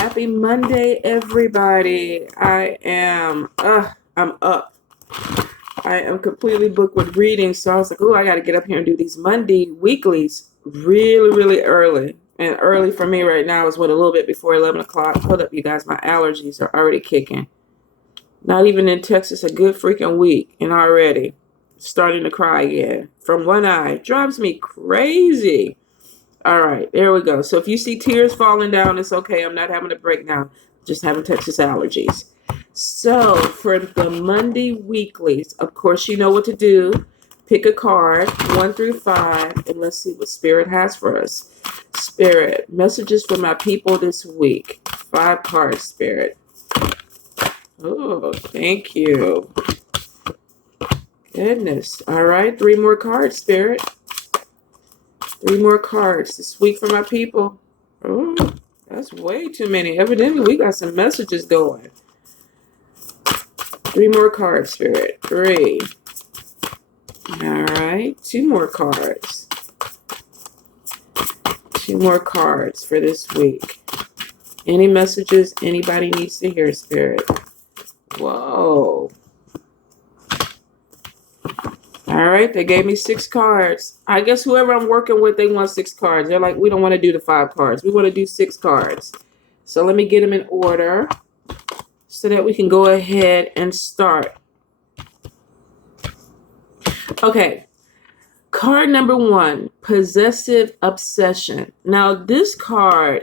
Happy Monday, everybody. I'm up. I am completely booked with reading, so I was like, oh, I got to get up here and do these Monday weeklies really, really early. And early for me right now is a little bit before 11 o'clock. Hold up, you guys, my allergies are already kicking. Not even in Texas a good freaking week, and already starting to cry again from one eye. Drives me crazy. All right, there we go. So if you see tears falling down, it's okay. I'm not having a breakdown. Just having Texas allergies. So for the Monday weeklies, of course, you know what to do. Pick a card, 1 through 5, and let's see what Spirit has for us. Spirit, messages for my people this week. 5 cards, Spirit. Oh, thank you. Goodness. All right, 3 more cards, Spirit. 3 more cards this week for my people. Oh, that's way too many. Evidently, we got some messages going. 3 more cards, Spirit. 3. All right. 2 more cards. 2 more cards for this week. Any messages anybody needs to hear, Spirit? Whoa. All right, they gave me 6 cards. I guess whoever I'm working with, they want 6 cards. They're like, we don't want to do the 5 cards. We want to do 6 cards. So let me get them in order so that we can go ahead and start. Okay, card number 1, possessive obsession. Now, this card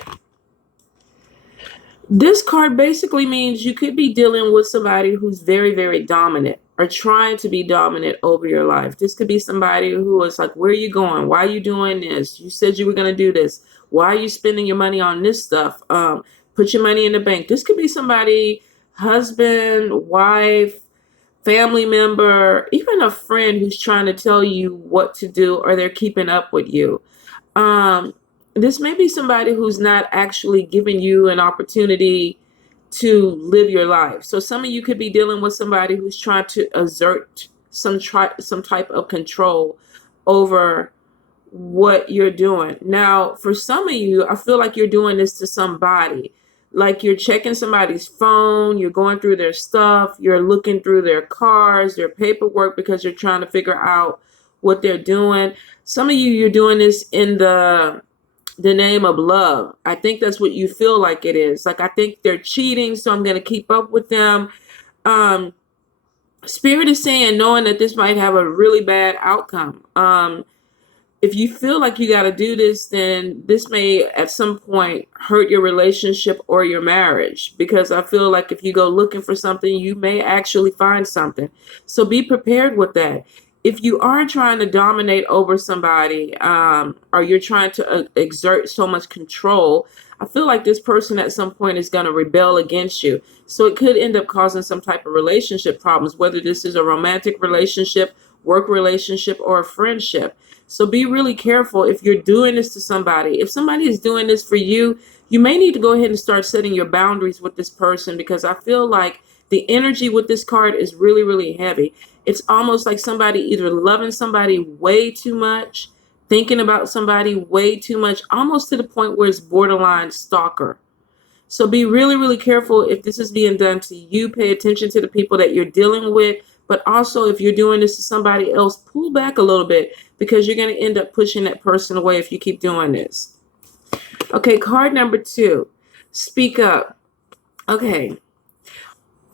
basically means you could be dealing with somebody who's very, very dominant or trying to be dominant over your life. This could be somebody who is like, where are you going? Why are you doing this? You said you were going to do this. Why are you spending your money on this stuff? Put your money in the bank. This could be somebody, husband, wife, family member, even a friend who's trying to tell you what to do, or they're keeping up with you. This may be somebody who's not actually giving you an opportunity to live your life. So some of you could be dealing with somebody who's trying to exert some type of control over what you're doing. Now, for some of you, I feel like you're doing this to somebody. Like you're checking somebody's phone, you're going through their stuff, you're looking through their cars, their paperwork, because you're trying to figure out what they're doing. Some of you, you're doing this in the name of love. I think that's what you feel like it is. Like, I think they're cheating, so I'm going to keep up with them. Spirit is saying, knowing that this might have a really bad outcome. If you feel like you got to do this, then this may at some point hurt your relationship or your marriage, because I feel like if you go looking for something, you may actually find something. So be prepared with that. If you are trying to dominate over somebody, or you're trying to exert so much control, I feel like this person at some point is going to rebel against you. So it could end up causing some type of relationship problems, whether this is a romantic relationship, work relationship, or a friendship. So be really careful if you're doing this to somebody. If somebody is doing this for you, you may need to go ahead and start setting your boundaries with this person, because I feel like the energy with this card is really, really heavy. It's almost like somebody either loving somebody way too much, thinking about somebody way too much, almost to the point where it's borderline stalker. So be really, really careful if this is being done to you. Pay attention to the people that you're dealing with. But also, if you're doing this to somebody else, pull back a little bit, because you're going to end up pushing that person away if you keep doing this. Okay, card number 2, speak up. Okay,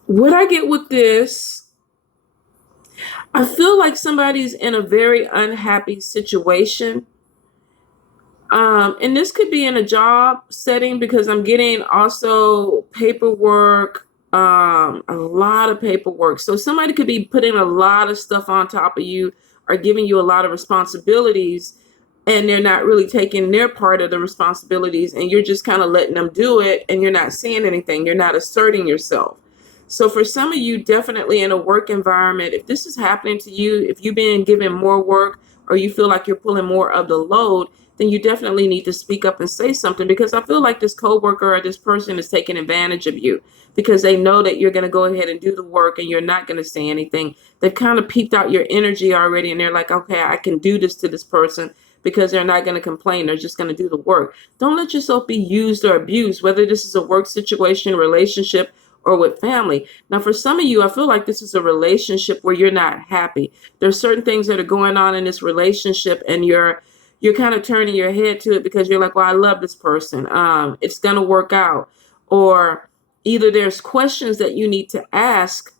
what I get with this, I feel like somebody's in a very unhappy situation. And this could be in a job setting, because I'm getting also paperwork, a lot of paperwork. So somebody could be putting a lot of stuff on top of you, or giving you a lot of responsibilities, and they're not really taking their part of the responsibilities, and you're just kind of letting them do it, and you're not saying anything. You're not asserting yourself. So for some of you, definitely in a work environment, if this is happening to you, if you're being given more work, or you feel like you're pulling more of the load, then you definitely need to speak up and say something, because I feel like this coworker or this person is taking advantage of you, because they know that you're going to go ahead and do the work and you're not going to say anything. They've kind of peeped out your energy already, and they're like, okay, I can do this to this person because they're not going to complain. They're just going to do the work. Don't let yourself be used or abused, whether this is a work situation, relationship, or with family. Now, for some of you, I feel like this is a relationship where you're not happy. There's certain things that are going on in this relationship, and you're kind of turning your head to it because you're like, well, I love this person. It's going to work out. Or either there's questions that you need to ask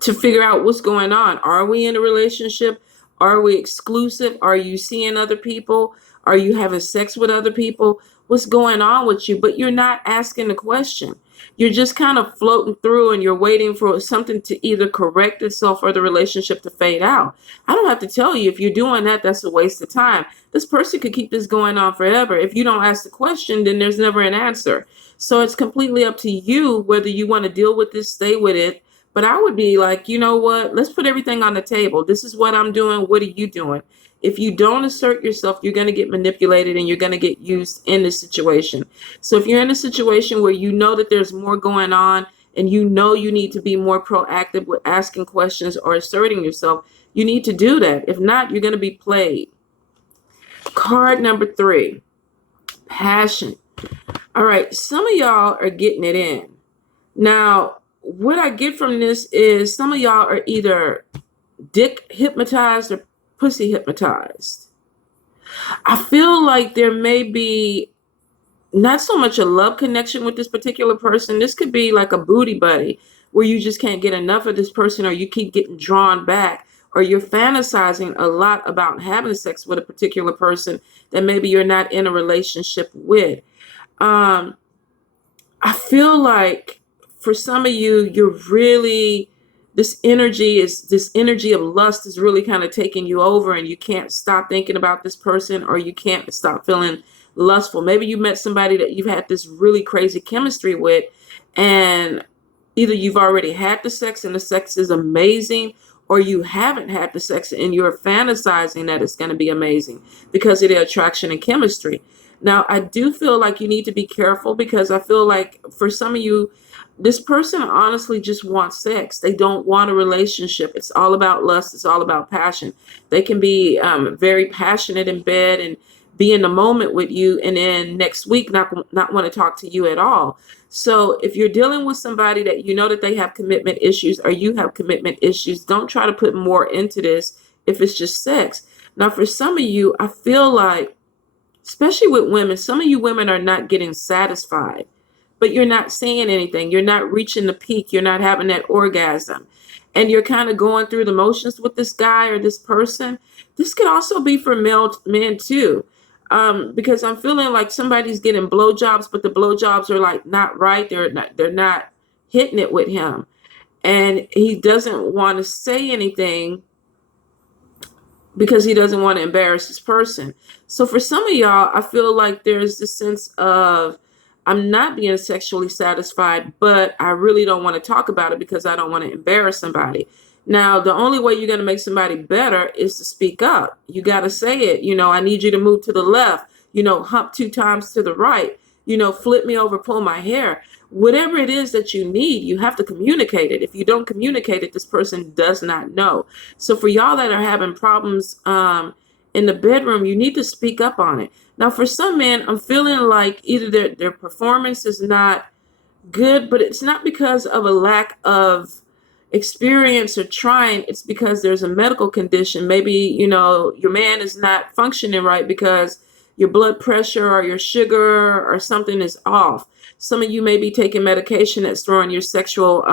to figure out what's going on. Are we in a relationship? Are we exclusive? Are you seeing other people? Are you having sex with other people? What's going on with you? But you're not asking the question. You're just kind of floating through and you're waiting for something to either correct itself or the relationship to fade out. I don't have to tell you, if you're doing that, that's a waste of time. This person could keep this going on forever. If you don't ask the question, then there's never an answer. So it's completely up to you whether you want to deal with this, stay with it. But I would be like, you know what? Let's put everything on the table. This is what I'm doing. What are you doing? If you don't assert yourself, you're going to get manipulated and you're going to get used in this situation. So if you're in a situation where you know that there's more going on and you know you need to be more proactive with asking questions or asserting yourself, you need to do that. If not, you're going to be played. Card number 3, passion. All right, some of y'all are getting it in. Now, what I get from this is some of y'all are either dick hypnotized or pussy hypnotized. I feel like there may be not so much a love connection with this particular person. This could be like a booty buddy where you just can't get enough of this person, or you keep getting drawn back, or you're fantasizing a lot about having sex with a particular person that maybe you're not in a relationship with. I feel like for some of you, this energy of lust is really kind of taking you over, and you can't stop thinking about this person, or you can't stop feeling lustful. Maybe you met somebody that you've had this really crazy chemistry with, and either you've already had the sex and the sex is amazing, or you haven't had the sex and you're fantasizing that it's going to be amazing because of the attraction and chemistry. Now, I do feel like you need to be careful, because I feel like for some of you, this person honestly just wants sex. They don't want a relationship. It's all about lust. It's all about passion. They can be very passionate in bed and be in the moment with you, and then next week not want to talk to you at all. So if you're dealing with somebody that you know that they have commitment issues, or you have commitment issues, don't try to put more into this if it's just sex. Now, for some of you, I feel like, especially with women, some of you women are not getting satisfied, but you're not saying anything. You're not reaching the peak. You're not having that orgasm. And you're kind of going through the motions with this guy or this person. This could also be for men too. Because I'm feeling like somebody's getting blowjobs, but the blowjobs are like not right. They're not hitting it with him. And he doesn't want to say anything because he doesn't want to embarrass this person. So for some of y'all, I feel like there's this sense of, I'm not being sexually satisfied, but I really don't want to talk about it because I don't want to embarrass somebody. Now, the only way you're going to make somebody better is to speak up. You got to say it. I need you to move to the left, hump 2 times to the right, flip me over, pull my hair. Whatever it is that you need, you have to communicate it. If you don't communicate it, this person does not know. So for y'all that are having problems in the bedroom, you need to speak up on it. Now, for some men, I'm feeling like either their performance is not good, but it's not because of a lack of experience or trying. It's because there's a medical condition. Maybe, your man is not functioning right because your blood pressure or your sugar or something is off. Some of you may be taking medication that's throwing your sexual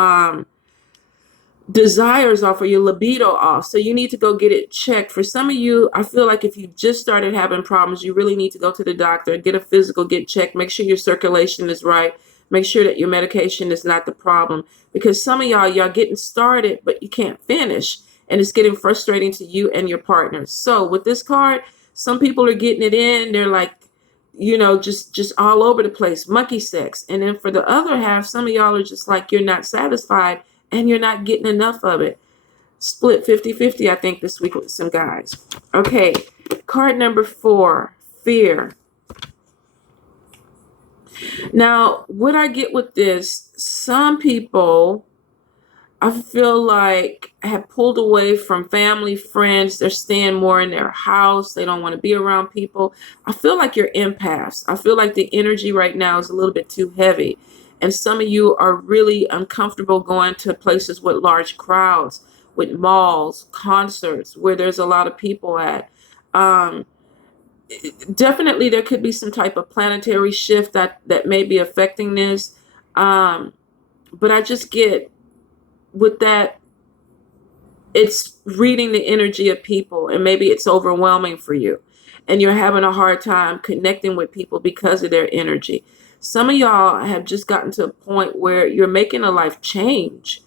desires off, or your libido off. So you need to go get it checked. For some of you, I feel like if you just started having problems, you really need to go to the doctor, get a physical, get checked, make sure your circulation is right, make sure that your medication is not the problem. Because some of y'all getting started, but you can't finish, and it's getting frustrating to you and your partner. So with this card, some people are getting it in. They're like, just all over the place, monkey sex. And then for the other half, some of y'all are just like, you're not satisfied and you're not getting enough of it. Split 50-50, I think, this week with some guys. Okay, card number 4, fear. Now, what I get with this, some people I feel like have pulled away from family, friends. They're staying more in their house. They don't want to be around people. I feel like you're empaths. I feel like the energy right now is a little bit too heavy. And some of you are really uncomfortable going to places with large crowds, with malls, concerts, where there's a lot of people at. Um, Definitely, there could be some type of planetary shift that may be affecting this. Um, but I just get with that, it's reading the energy of people, and maybe it's overwhelming for you and you're having a hard time connecting with people because of their energy. Some of y'all have just gotten to a point where you're making a life change,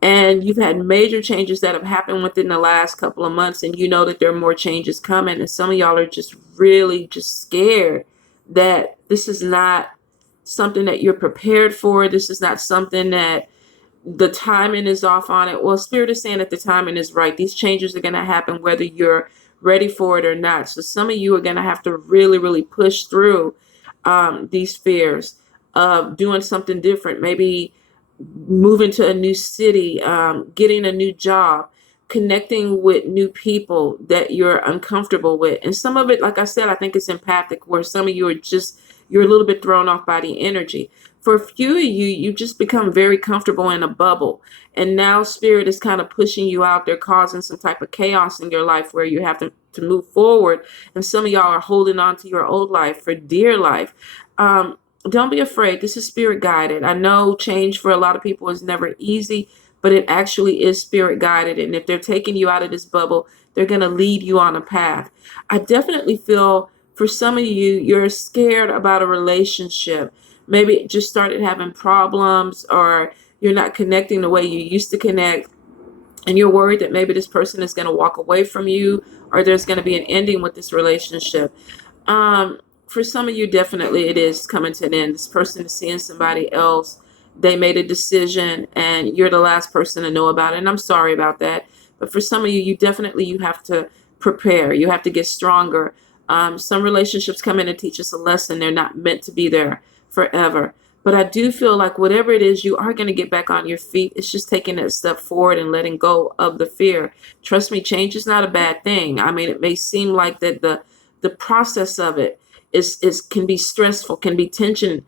and you've had major changes that have happened within the last couple of months, and you know that there are more changes coming, and some of y'all are just really just scared that this is not something that you're prepared for. This is not something that the timing is off on it. Well, Spirit is saying that the timing is right. These changes are going to happen whether you're ready for it or not. So some of you are going to have to really, really push through these fears of doing something different. Maybe moving to a new city, getting a new job, connecting with new people that you're uncomfortable with. And some of it, like I said, I think it's empathic, where some of you are just, you're a little bit thrown off by the energy. For a few of you, you just become very comfortable in a bubble. And now Spirit is kind of pushing you out there, causing some type of chaos in your life where you have to move forward. And some of y'all are holding on to your old life for dear life. Don't be afraid. This is Spirit guided. I know change for a lot of people is never easy, but it actually is Spirit guided. And if they're taking you out of this bubble, they're going to lead you on a path. I definitely feel for some of you, you're scared about a relationship. Maybe it just started having problems, or you're not connecting the way you used to connect. And you're worried that maybe this person is going to walk away from you, or there's going to be an ending with this relationship. Um, for some of you, definitely it is coming to an end. This person is seeing somebody else. They made a decision, and you're the last person to know about it. And I'm sorry about that. But for some of you, you have to prepare. You have to get stronger. Some relationships come in and teach us a lesson. They're not meant to be there forever. But I do feel like whatever it is, you are going to get back on your feet. It's just taking that step forward and letting go of the fear. Trust me, change is not a bad thing. I mean, it may seem like that the process of it is can be stressful, can be tension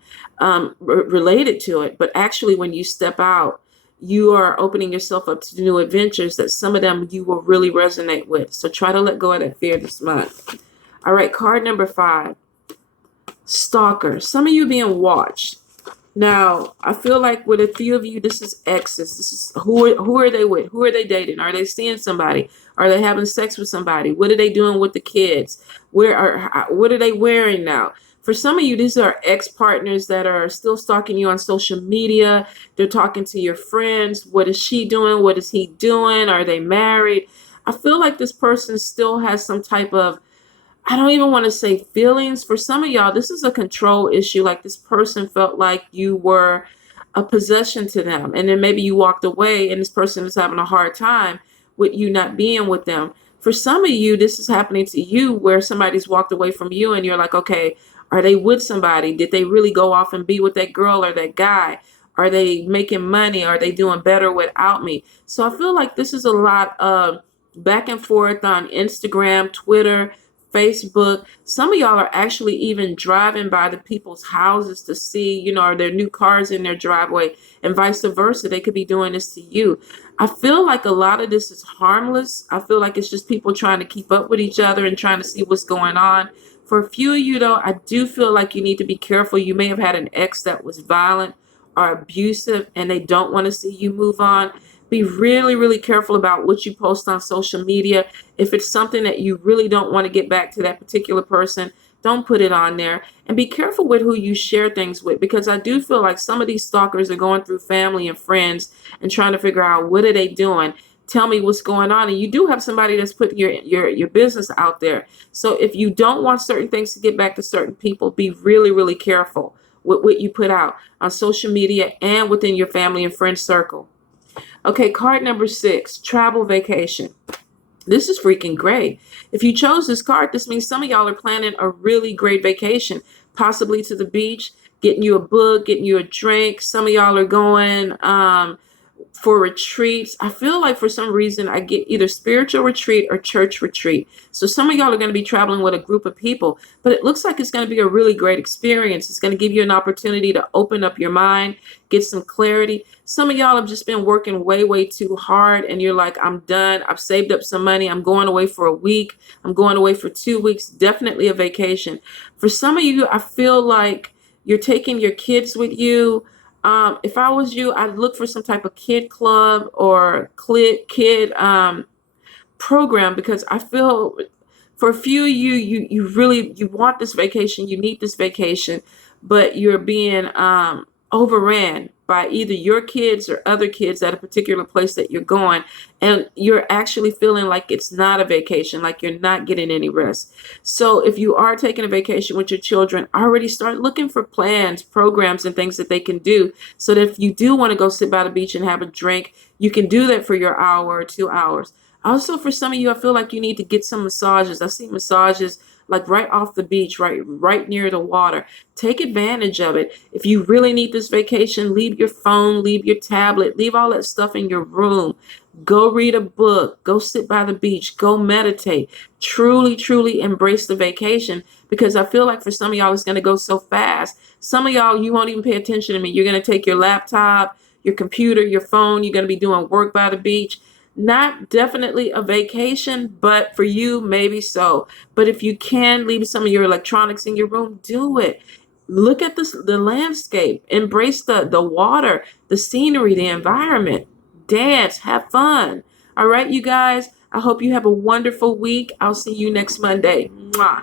related to it. But actually, when you step out, you are opening yourself up to new adventures that some of them you will really resonate with. So try to let go of that fear this month. All right, card number 5, stalker. Some of you being watched. Now, I feel like with a few of you, this is exes. This is who are they with? Who are they dating? Are they seeing somebody? Are they having sex with somebody? What are they doing with the kids? What are they wearing now? For some of you, these are ex-partners that are still stalking you on social media. They're talking to your friends. What is she doing? What is he doing? Are they married? I feel like this person still has some type of, I don't even want to say feelings. For some of y'all, this is a control issue. Like this person felt like you were a possession to them. And then maybe you walked away and this person is having a hard time with you not being with them. For some of you, this is happening to you where somebody's walked away from you and you're like, okay, are they with somebody? Did they really go off and be with that girl or that guy? Are they making money? Are they doing better without me? So I feel like this is a lot of back and forth on Instagram, Twitter, Facebook. Some of y'all are actually even driving by the people's houses to see, are there new cars in their driveway, and vice versa. They could be doing this to you. I feel like a lot of this is harmless. I feel like it's just people trying to keep up with each other and trying to see what's going on. For a few of you, though, I do feel like you need to be careful. You may have had an ex that was violent or abusive, and they don't want to see you move on. Be really, really careful about what you post on social media. If it's something that you really don't want to get back to that particular person, don't put it on there. And be careful with who you share things with, because I do feel like some of these stalkers are going through family and friends and trying to figure out what are they doing. Tell me what's going on. And you do have somebody that's putting your business out there. So if you don't want certain things to get back to certain people, be really, really careful with what you put out on social media and within your family and friend circle. Okay, card number 6, travel vacation. This is freaking great. If you chose this card, this means some of y'all are planning a really great vacation, possibly to the beach, getting you a book, getting you a drink. Some of y'all are going for retreats. I feel like for some reason I get either spiritual retreat or church retreat. So some of y'all are going to be traveling with a group of people, but it looks like it's going to be a really great experience. It's going to give you an opportunity to open up your mind, get some clarity. Some of y'all have just been working way, way too hard and you're like, I'm done. I've saved up some money. I'm going away for a week. I'm going away for 2 weeks. Definitely a vacation. For some of you, I feel like you're taking your kids with you. If I was you, I'd look for some type of kid club or kid program, because I feel for a few of you, you really you want this vacation, you need this vacation, but you're being overran by either your kids or other kids at a particular place that you're going, and you're actually feeling like it's not a vacation, like you're not getting any rest. So if you are taking a vacation with your children, already start looking for plans, programs, and things that they can do, so that if you do want to go sit by the beach and have a drink, you can do that for your hour or 2 hours. Also, for some of you, I feel like you need to get some massages. I see massages like right off the beach, right near the water. Take advantage of it. If you really need this vacation, leave your phone, leave your tablet, leave all that stuff in your room. Go read a book, go sit by the beach, go meditate. Truly, truly embrace the vacation, because I feel like for some of y'all, it's going to go so fast. Some of y'all, you won't even pay attention to me. You're going to take your laptop, your computer, your phone. You're going to be doing work by the beach. Not definitely a vacation, but for you, maybe so. But if you can leave some of your electronics in your room, do it. Look at the landscape, embrace the water, the scenery, the environment. Dance, have fun. All right, you guys. I hope you have a wonderful week. I'll see you next Monday. Mwah.